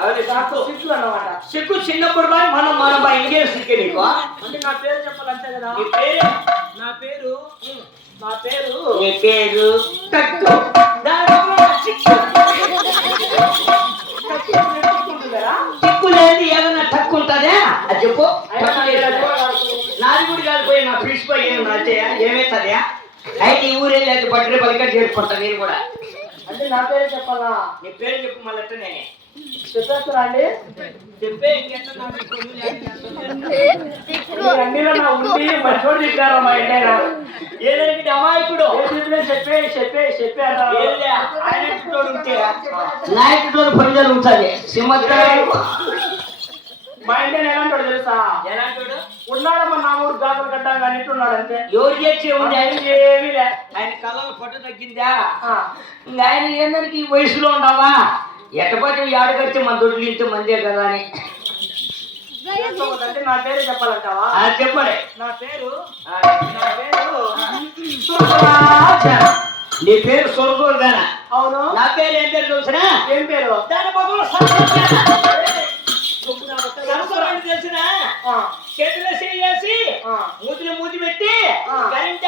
అది నాకు సిక్కు అన్నమాట. సిక్కు చిన్నప్పుడు బాయ్ మనం బాయ్ ఇంకే సిక్కే నీకు అంటే నా పేరు చెప్పాలంతే కదా. నీ పేరు నా పేరు నా పేరు నీ పేరు తక్కు చిక్కు లేదు ఏదైనా తక్కువ ఉంటుందా అది చెప్పు. నాది కూడా కాలిపోయి నా ఫిష్ పై ఏమవుతుంది అయితే ఈ ఊరే లేదు బట్టలు పలిక చేరుకుంటా నేను కూడా. అంటే నా పేరు చెప్పాలా? నీ పేరు చెప్పు మళ్ళీ చెప్పేస్తారా అండి? చెప్పే అన్నిలో నా ఉండి మంచోడు చెప్పారా మా ఇంటైనా ఏదంటే అమాయకుడు చెప్పే చెప్పే చెప్పే ఆయన ఉంటే నాయకుడు పని జరుగుతుంది సింహద్రాడు. మా ఇంటి ఎలాంటి తెలుసా? ఎలాంటి ఉన్నాడమ్మా నా ఊరు గాజులు కట్టాక అన్నిట్టున్నాడు అంతే. ఎవరు చేసే ఉంది ఆయన ఏమీ లే. ఆయన కళ్ళలో పొట్ట తగ్గిందా ఇంకా ఆయన ఏందానికి ఈ వయసులో ఉండవా ఎట్టపోతే ఏడు కడితే మన దొడ్లు ఇంత మందే కదా అని. అంటే నా పేరు చెప్పాలంటావా? చెప్పండి. నా పేరు నీ పేరు సొరగోరుగానా? అవును. నా పేరు ఏం పేరు తెలుసునా? ఏం పేరు? దాని బదులు తెలిసిన చేతిలో చేసి మూతిలో మూతి పెట్టి కరెంట్